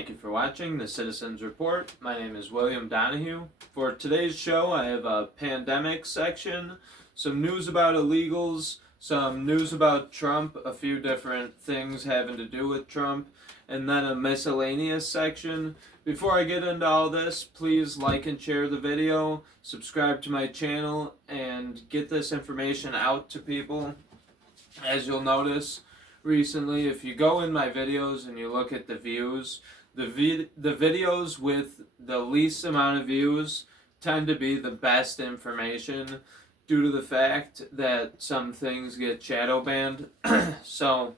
Thank you for watching the Citizens Report. My name is William Donahue. For today's show, I have a pandemic section, some news about illegals, some news about Trump, a few different things having to do with Trump, and then a miscellaneous section. Before I get into all this, please like and share the video, subscribe to my channel, and get this information out to people. As you'll notice recently, if you go in my videos and you look at the views, the videos with the least amount of views tend to be the best information due to the fact that some things get shadow banned. So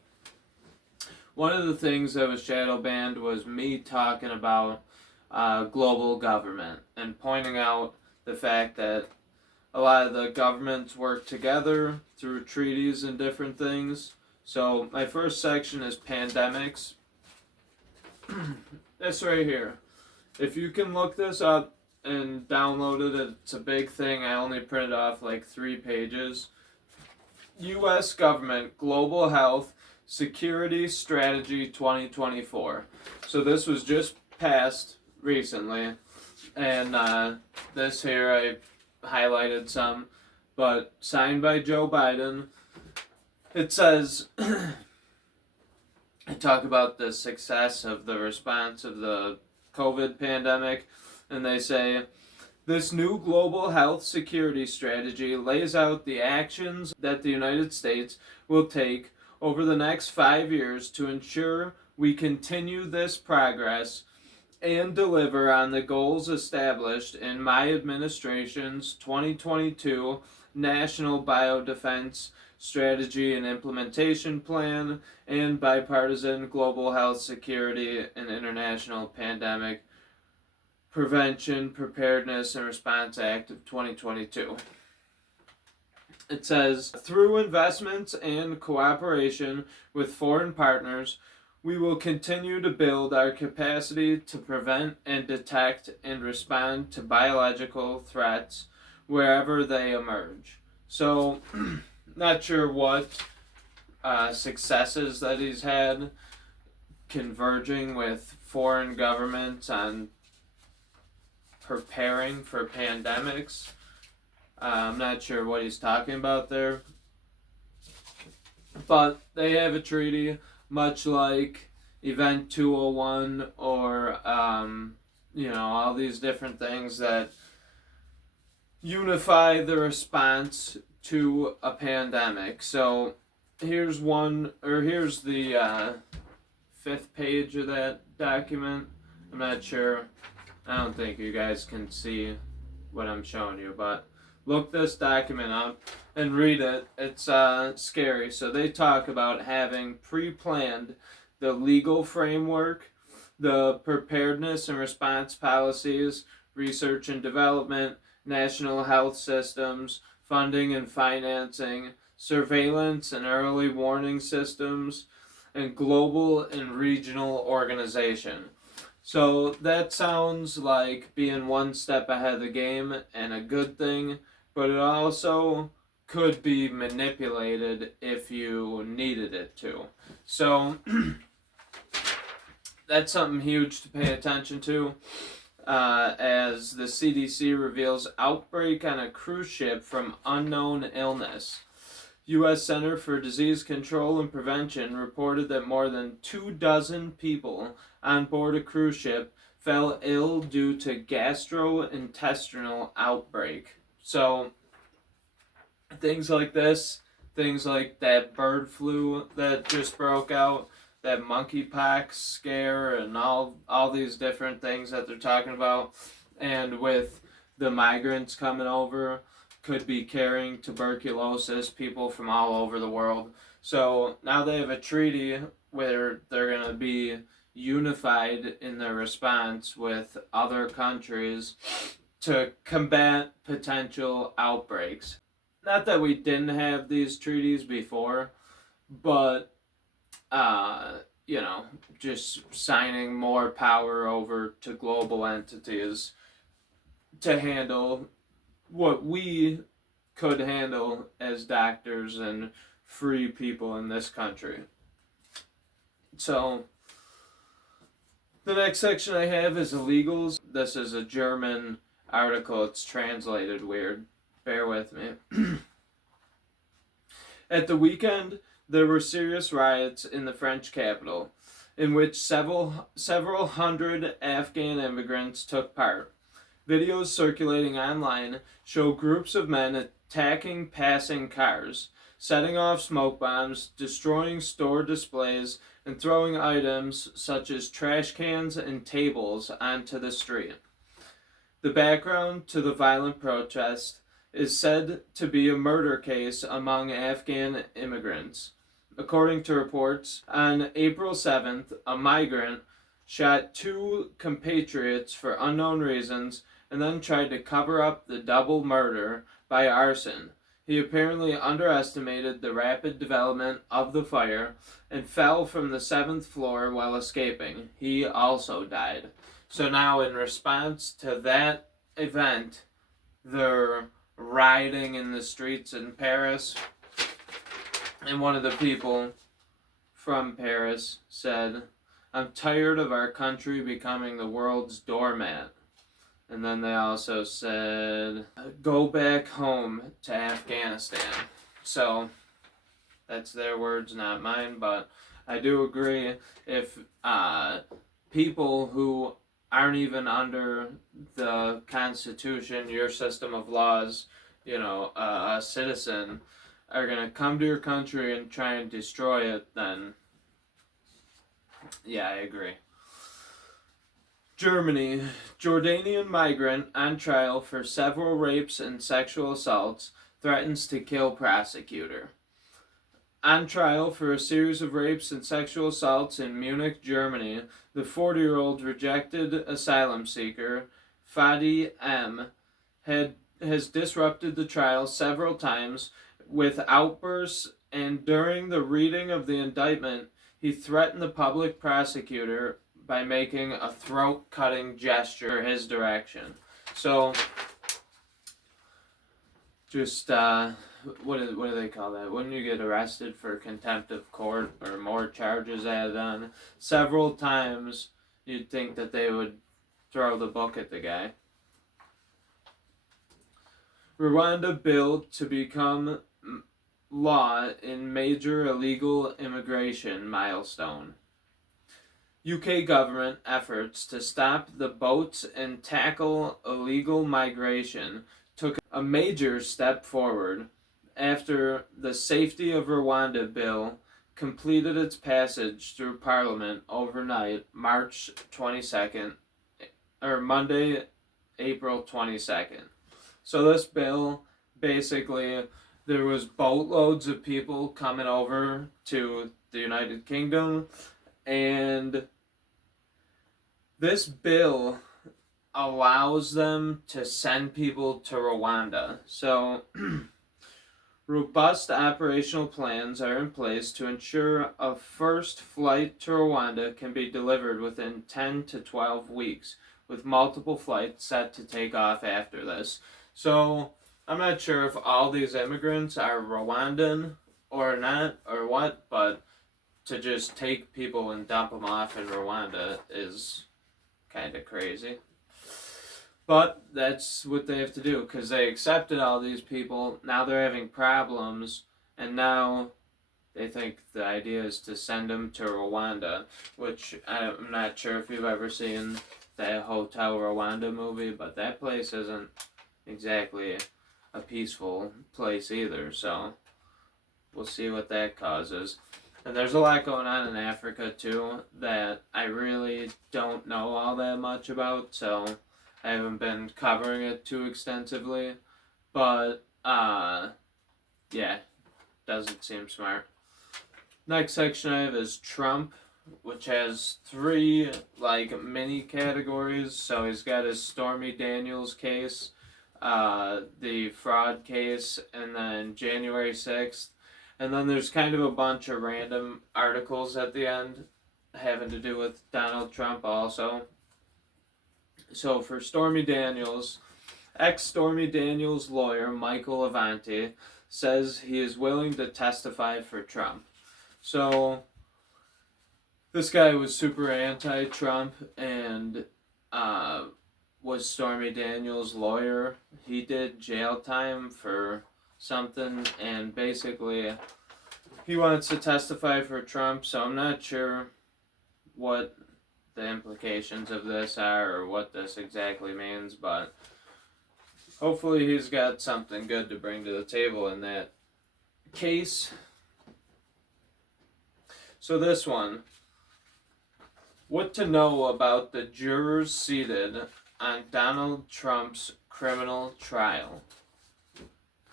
one of the things that was shadow banned was me talking about global government and pointing out the fact that a lot of the governments work together through treaties and different things. So my first section is pandemics. This right here. If you can look this up and download it, it's a big thing. I only printed off like 3 pages. U.S. Government Global Health Security Strategy 2024. So this was just passed recently. And this here I highlighted some, but signed by Joe Biden. It says, I talk about the success of the response of the COVID pandemic, and they say, this new global health security strategy lays out the actions that the United States will take over the next 5 years to ensure we continue this progress and deliver on the goals established in my administration's 2022 National Biodefense Strategy and Implementation Plan and Bipartisan Global Health Security and International Pandemic Prevention, Preparedness, and Response Act of 2022. It says, through investments and cooperation with foreign partners, we will continue to build our capacity to prevent and detect and respond to biological threats wherever they emerge. So, not sure what successes that he's had converging with foreign governments on preparing for pandemics. I'm not sure what he's talking about there. But they have a treaty much like Event 201 or, all these different things that unify the response to a pandemic. So here's the 5th page of that document. I'm not sure. I don't think you guys can see what I'm showing you, but look this document up and read it. It's scary. So they talk about having pre-planned the legal framework, the preparedness and response policies, research and development, national health systems, funding and financing, surveillance and early warning systems, and global and regional organization. So that sounds like being one step ahead of the game and a good thing, but it also could be manipulated if you needed it to. So that's something huge to pay attention to. As the CDC reveals outbreak on a cruise ship from unknown illness. U.S. Center for Disease Control and Prevention reported that more than 24 people on board a cruise ship fell ill due to gastrointestinal outbreak. So things like this, things like that bird flu that just broke out, that monkeypox scare, and all these different things that they're talking about, and with the migrants coming over, could be carrying tuberculosis, people from all over the world. So now they have a treaty where they're going to be unified in their response with other countries to combat potential outbreaks. Not that we didn't have these treaties before, but just signing more power over to global entities to handle what we could handle as doctors and free people in this country. So The next section I have is illegals. This is a German article. It's translated weird. Bear with me. At the weekend, there were serious riots in the French capital, in which several hundred Afghan immigrants took part. Videos circulating online show groups of men attacking passing cars, setting off smoke bombs, destroying store displays, and throwing items such as trash cans and tables onto the street. The background to the violent protest is said to be a murder case among Afghan immigrants. According to reports, on April 7th, a migrant shot two compatriots for unknown reasons and then tried to cover up the double murder by arson. He apparently underestimated the rapid development of the fire and fell from the 7th floor while escaping. He also died. So now, in response to that event, they're rioting in the streets in Paris. And one of the people from Paris said, "I'm tired of our country becoming the world's doormat." And then they also said, "Go back home to Afghanistan." So that's their words, not mine. But I do agree, if people who aren't even under the Constitution, your system of laws, a citizen, are going to come to your country and try and destroy it, then yeah, I agree. Germany. Jordanian migrant on trial for several rapes and sexual assaults threatens to kill prosecutor. On trial for a series of rapes and sexual assaults in Munich, Germany, the 40-year-old rejected asylum seeker, Fadi M., has disrupted the trial several times with outbursts, and during the reading of the indictment, he threatened the public prosecutor by making a throat-cutting gesture in his direction. So, just, what do they call that? When you get arrested for contempt of court or more charges added on, several times you'd think that they would throw the book at the guy. Rwanda bill to become law in major illegal immigration milestone. UK government efforts to stop the boats and tackle illegal migration took a major step forward after the Safety of Rwanda bill completed its passage through Parliament overnight, March 22nd, or Monday, April 22nd. So this bill, basically, there was boatloads of people coming over to the United Kingdom, and this bill allows them to send people to Rwanda. So, robust operational plans are in place to ensure a first flight to Rwanda can be delivered within 10 to 12 weeks, with multiple flights set to take off after this. So, I'm not sure if all these immigrants are Rwandan or not, or what, but to just take people and dump them off in Rwanda is kind of crazy. But that's what they have to do, because they accepted all these people. Now they're having problems, and now they think the idea is to send them to Rwanda, which I'm not sure if you've ever seen the Hotel Rwanda movie, but that place isn't exactly a peaceful place either, so we'll see what that causes. And there's a lot going on in Africa too that I really don't know all that much about, so I haven't been covering it too extensively. But, yeah, doesn't seem smart. Next section I have is Trump, which has three, mini categories. So he's got his Stormy Daniels case, the fraud case, and then January 6th. And then there's kind of a bunch of random articles at the end having to do with Donald Trump also. So for Stormy Daniels, ex-Stormy Daniels lawyer Michael Avenatti says he is willing to testify for Trump. So This guy was super anti-Trump and was Stormy Daniels' lawyer. He did jail time for something, and basically he wants to testify for Trump, so I'm not sure what the implications of this are or what this exactly means, but hopefully he's got something good to bring to the table in that case. So this one, what to know about the jurors seated on Donald Trump's criminal trial.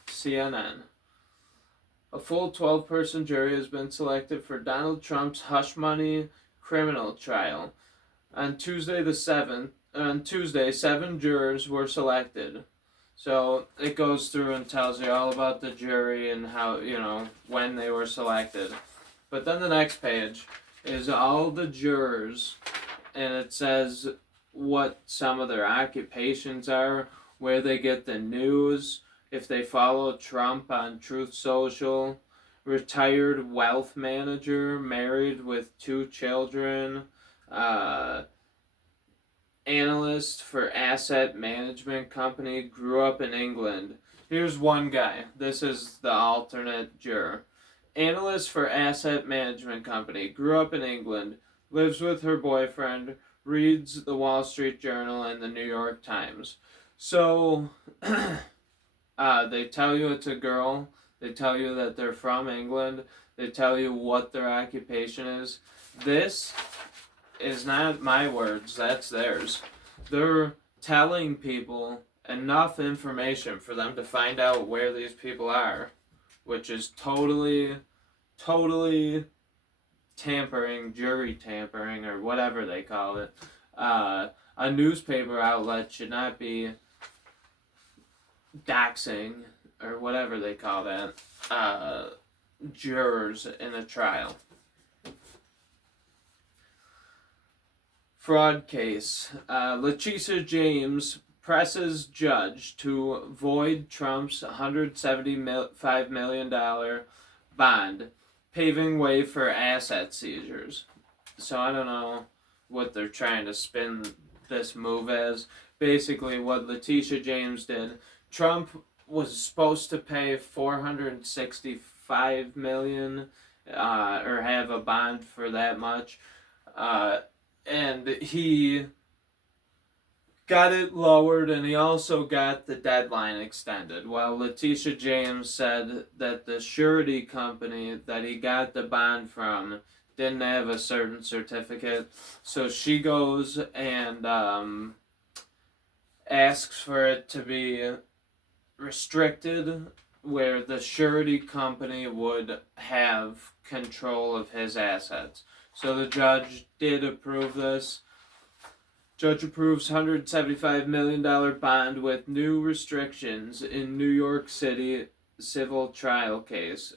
CNN. A full 12-person jury has been selected for Donald Trump's hush money criminal trial. On Tuesday, 7 jurors were selected. So it goes through and tells you all about the jury and how, when they were selected. But then the next page is all the jurors, and it says what some of their occupations are, where they get the news, if they follow Trump on Truth Social, retired wealth manager, married with 2 children, analyst for asset management company, grew up in England. Here's one guy. This is the alternate juror. Analyst for asset management company, grew up in England, lives with her boyfriend, reads the Wall Street Journal and the New York Times. So, they tell you it's a girl. They tell you that they're from England. They tell you what their occupation is. This is not my words, that's theirs. They're telling people enough information for them to find out where these people are, which is totally tampering, jury tampering, or whatever they call it. A newspaper outlet should not be doxing, or whatever they call that, jurors in a trial. Fraud case. Letitia James presses judge to void Trump's $175 million bond, paving way for asset seizures. So I don't know what they're trying to spin this move as. Basically, what Letitia James did, Trump was supposed to pay $465 million, or have a bond for that much. And he got it lowered, and he also got the deadline extended. While Letitia James said that the surety company that he got the bond from didn't have a certain certificate, so she goes and asks for it to be restricted, where the surety company would have control of his assets. So the judge did approve this. Judge approves $175 million bond with new restrictions in New York City civil case.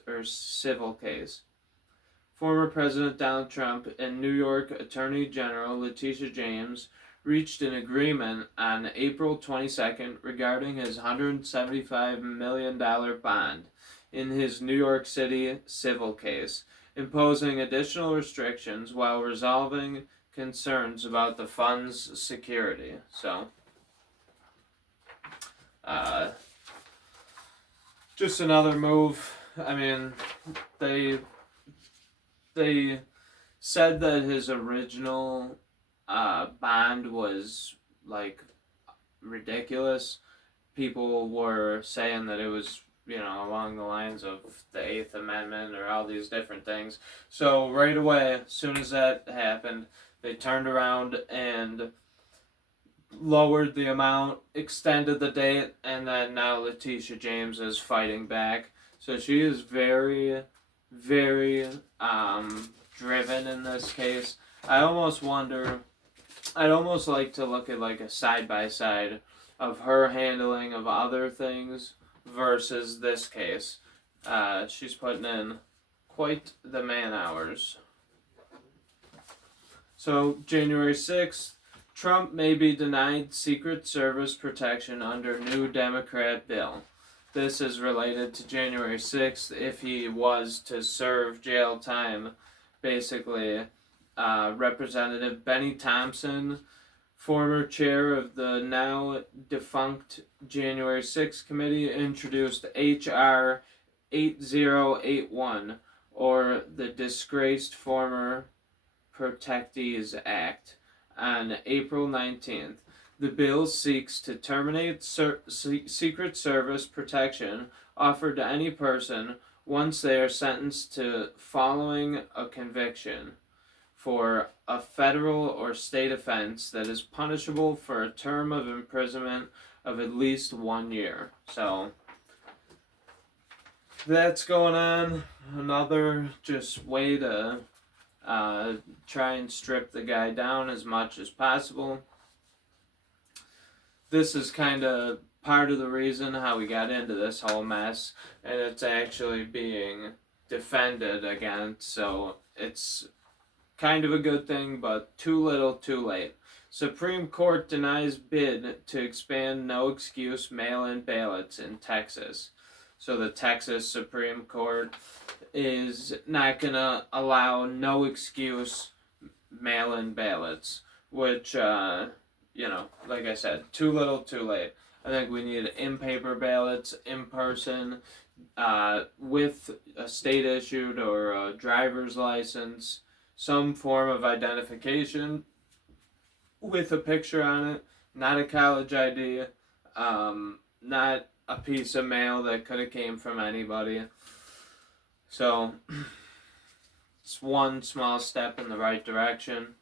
Former President Donald Trump and New York Attorney General Letitia James reached an agreement on April 22nd regarding his $175 million bond in his New York City civil case, imposing additional restrictions while resolving concerns about the fund's security. So, just another move. I mean, they said that his original bond was like ridiculous. People were saying that it was, along the lines of the 8th Amendment or all these different things. So right away, as soon as that happened, they turned around and lowered the amount, extended the date, and then now Letitia James is fighting back. So she is very, very driven in this case. I'd almost like to look at like a side-by-side of her handling of other things versus this case. She's putting in quite the man hours. So, January 6th, Trump may be denied Secret Service protection under new Democrat bill. This is related to January 6th. If he was to serve jail time, basically, Representative Benny Thompson, former chair of the now defunct January 6th committee, introduced H.R. 8081, or the Disgraced Former Protectees Act, on April 19th. The bill seeks to terminate Secret Service protection offered to any person once they are sentenced to following a conviction for a federal or state offense that is punishable for a term of imprisonment of at least 1 year. So that's going on. Another just way to try and strip the guy down as much as possible. This is kind of part of the reason how we got into this whole mess, and it's actually being defended against, so it's kind of a good thing, but too little, too late. Supreme Court denies bid to expand no excuse mail-in ballots in Texas. So the Texas Supreme Court is not going to allow no excuse mail-in ballots, which, like I said, too little, too late. I think we need in-paper ballots, in person, with a state-issued or a driver's license, some form of identification with a picture on it, not a college ID, not a piece of mail that could have came from anybody. So, it's one small step in the right direction.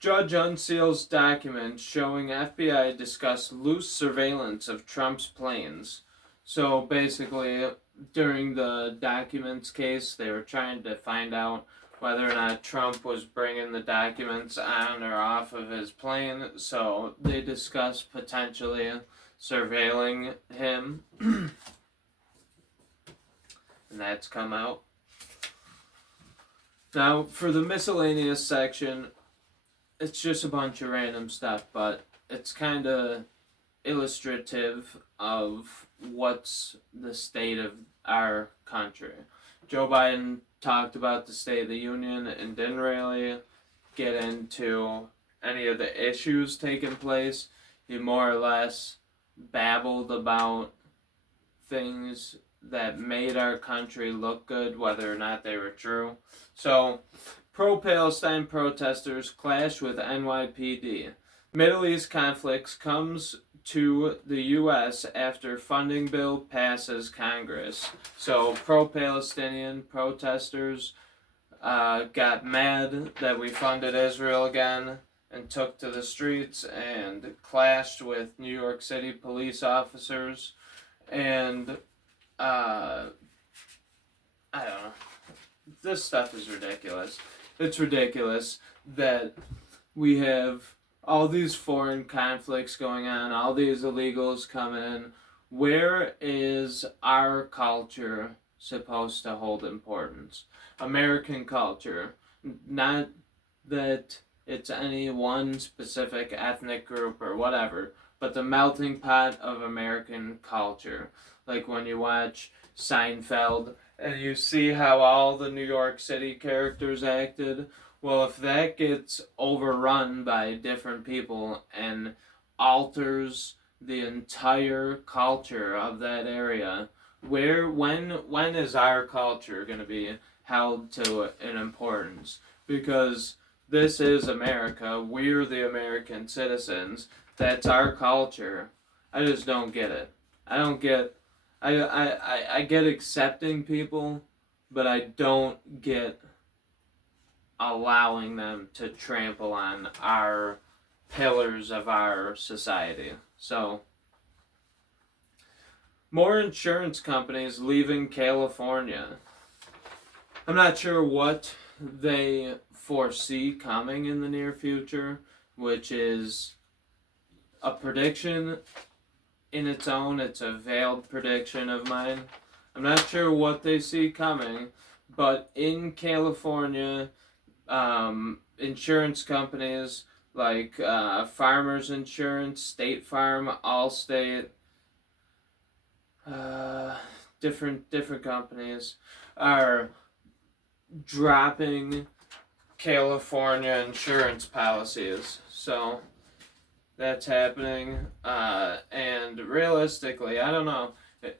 Judge unseals documents showing FBI discussed loose surveillance of Trump's planes. So basically, during the documents case, they were trying to find out whether or not Trump was bringing the documents on or off of his plane. So they discussed potentially surveilling him. And that's come out. Now, for the miscellaneous section, it's just a bunch of random stuff, but it's kind of illustrative of what's the state of our country. Joe Biden talked about the State of the Union and didn't really get into any of the issues taking place. He more or less babbled about things that made our country look good, whether or not they were true. So, pro-Palestine protesters clash with NYPD. Middle East conflicts comes to the U.S. after funding bill passes Congress. So pro-Palestinian protesters got mad that we funded Israel again and took to the streets and clashed with New York City police officers. And I don't know. This stuff is ridiculous. It's ridiculous that we have all these foreign conflicts going on, all these illegals coming in. Where is our culture supposed to hold importance? American culture. Not that it's any one specific ethnic group or whatever, but the melting pot of American culture. Like when you watch Seinfeld and you see how all the New York City characters acted. Well, if that gets overrun by different people and alters the entire culture of that area, when is our culture going to be held to an importance? Because this is America. We're the American citizens. That's our culture. I just don't get it. I don't get... I get accepting people, but I don't get allowing them to trample on our pillars of our society. So, more insurance companies leaving California. I'm not sure what they foresee coming in the near future, which is a prediction in its own. It's a veiled prediction of mine. I'm not sure what they see coming, but in California, insurance companies like Farmers Insurance, State Farm, Allstate, different companies are dropping California insurance policies. So that's happening. And realistically, I don't know.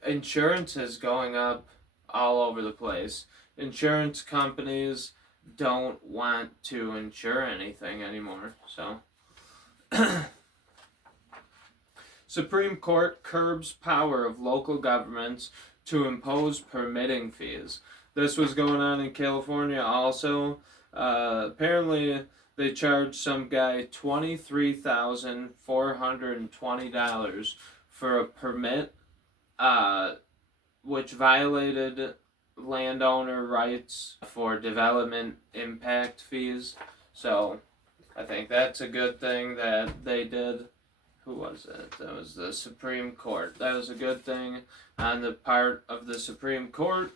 Insurance is going up all over the place. Insurance companies don't want to insure anything anymore. So, Supreme Court curbs power of local governments to impose permitting fees. This was going on in California also. Apparently, they charged some guy $23,420 for a permit, which violated landowner rights for development impact fees. So I think that's a good thing that they did. Who was it? That was the Supreme Court. That was a good thing on the part of the Supreme Court.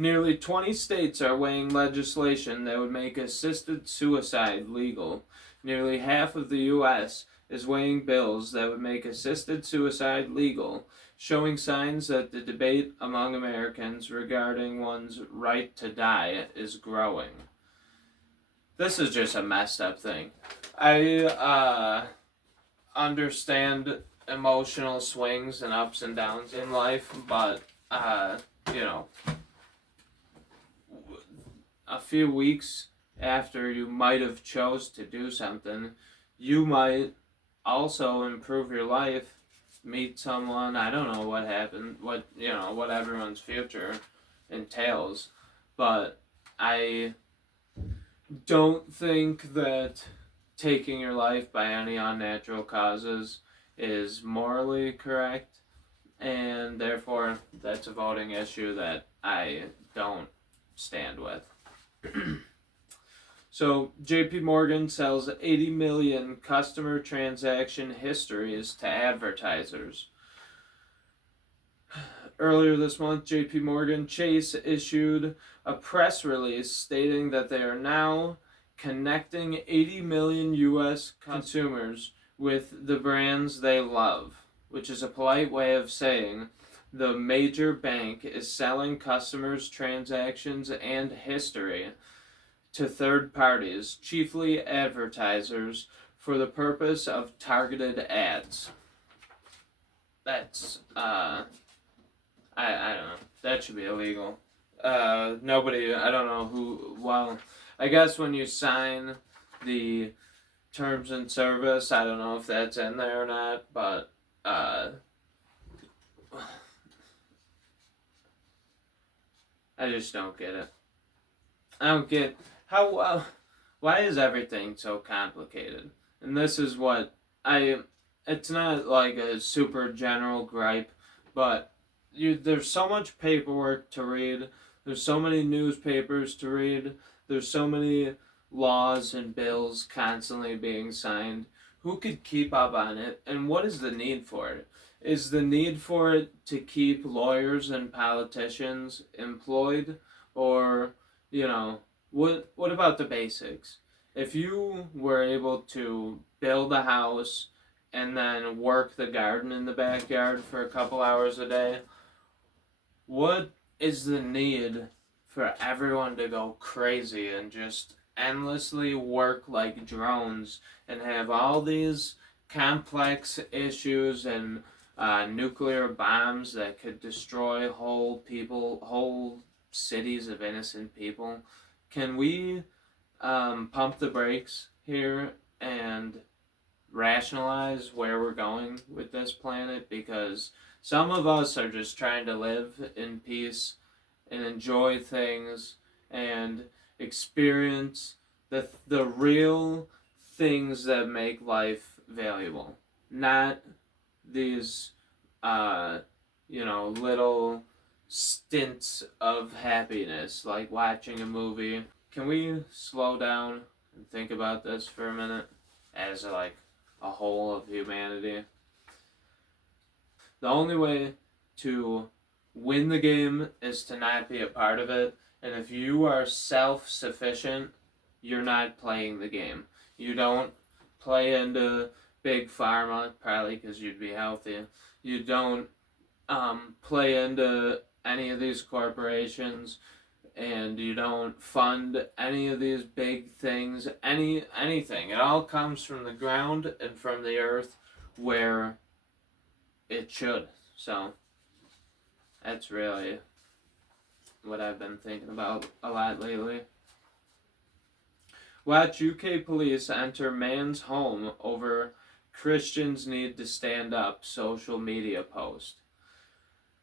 Nearly 20 states are weighing legislation that would make assisted suicide legal. Nearly half of the U.S. is weighing bills that would make assisted suicide legal, showing signs that the debate among Americans regarding one's right to die is growing. This is just a messed up thing. I understand emotional swings and ups and downs in life, but, you know, a few weeks after you might have chose to do something, you might also improve your life, meet someone. I don't know what happened, what everyone's future entails, but I don't think that taking your life by any unnatural causes is morally correct, and therefore that's a voting issue that I don't stand with. So JP Morgan sells 80 million customer transaction histories to advertisers. Earlier this month, JP Morgan Chase issued a press release stating that they are now connecting 80 million U.S. consumers with the brands they love, which is a polite way of saying the major bank is selling customers' transactions and history to third parties, chiefly advertisers, for the purpose of targeted ads. That's, I don't know. That should be illegal. Nobody, I don't know who, well, I guess when you sign the terms and service, I don't know if that's in there or not, but, I just don't get it. I don't get how, why is everything so complicated? And this is what it's not like a super general gripe, but there's so much paperwork to read, there's so many newspapers to read, there's so many laws and bills constantly being signed. Who could keep up on it, and what is the need for it? Is the need for it to keep lawyers and politicians employed, or, what about the basics? If you were able to build a house and then work the garden in the backyard for a couple hours a day, what is the need for everyone to go crazy and just endlessly work like drones and have all these complex issues and nuclear bombs that could destroy whole cities of innocent people? Can we pump the brakes here and rationalize where we're going with this planet? Because some of us are just trying to live in peace and enjoy things and experience the real things that make life valuable, not these little stints of happiness like watching a movie. Can we slow down and think about this for a minute as a whole of humanity? The only way to win the game is to not be a part of it, and if you are self-sufficient, you're not playing the game. You don't play into big pharma, probably because you'd be healthy. You don't play into any of these corporations. and you don't fund any of these big things, anything. It all comes from the ground and from the earth where it should. So that's really what I've been thinking about a lot lately. Watch UK police enter man's home over Christians need to stand up social media post.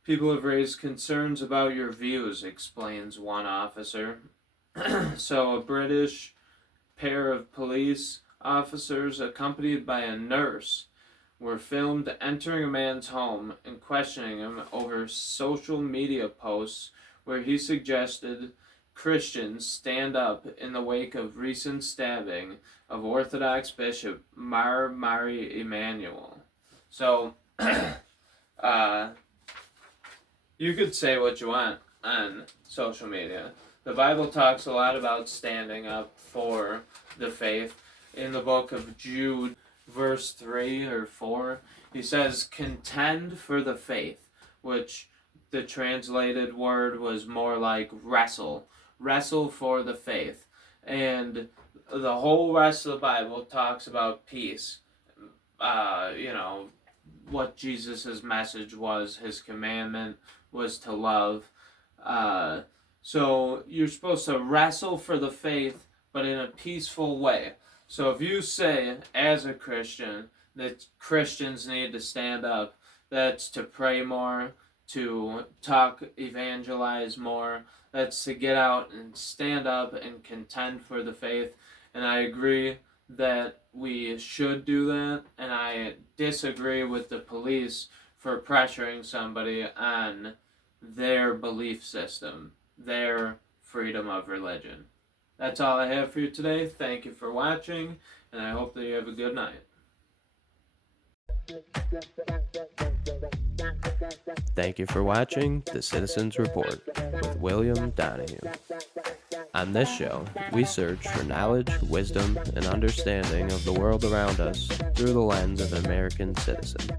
People have raised concerns about your views, explains one officer. So a British pair of police officers accompanied by a nurse were filmed entering a man's home and questioning him over social media posts where he suggested Christians stand up in the wake of recent stabbing of Orthodox Bishop Mari Emanuel. So, you could say what you want on social media. The Bible talks a lot about standing up for the faith. In the book of Jude, verse 3 or 4, he says, contend for the faith, which the translated word was more like wrestle. Wrestle for the faith. And the whole rest of the Bible talks about peace. What Jesus' message was, his commandment was to love. So you're supposed to wrestle for the faith, but in a peaceful way. So if you say, as a Christian, that Christians need to stand up, that's to pray more, to talk, evangelize more, that's to get out and stand up and contend for the faith. And I agree that we should do that, and I disagree with the police for pressuring somebody on their belief system, their freedom of religion. That's all I have for you today. Thank you for watching, and I hope that you have a good night. Thank you for watching The Citizens Report with William Donahue. On this show, we search for knowledge, wisdom, and understanding of the world around us through the lens of an American citizen.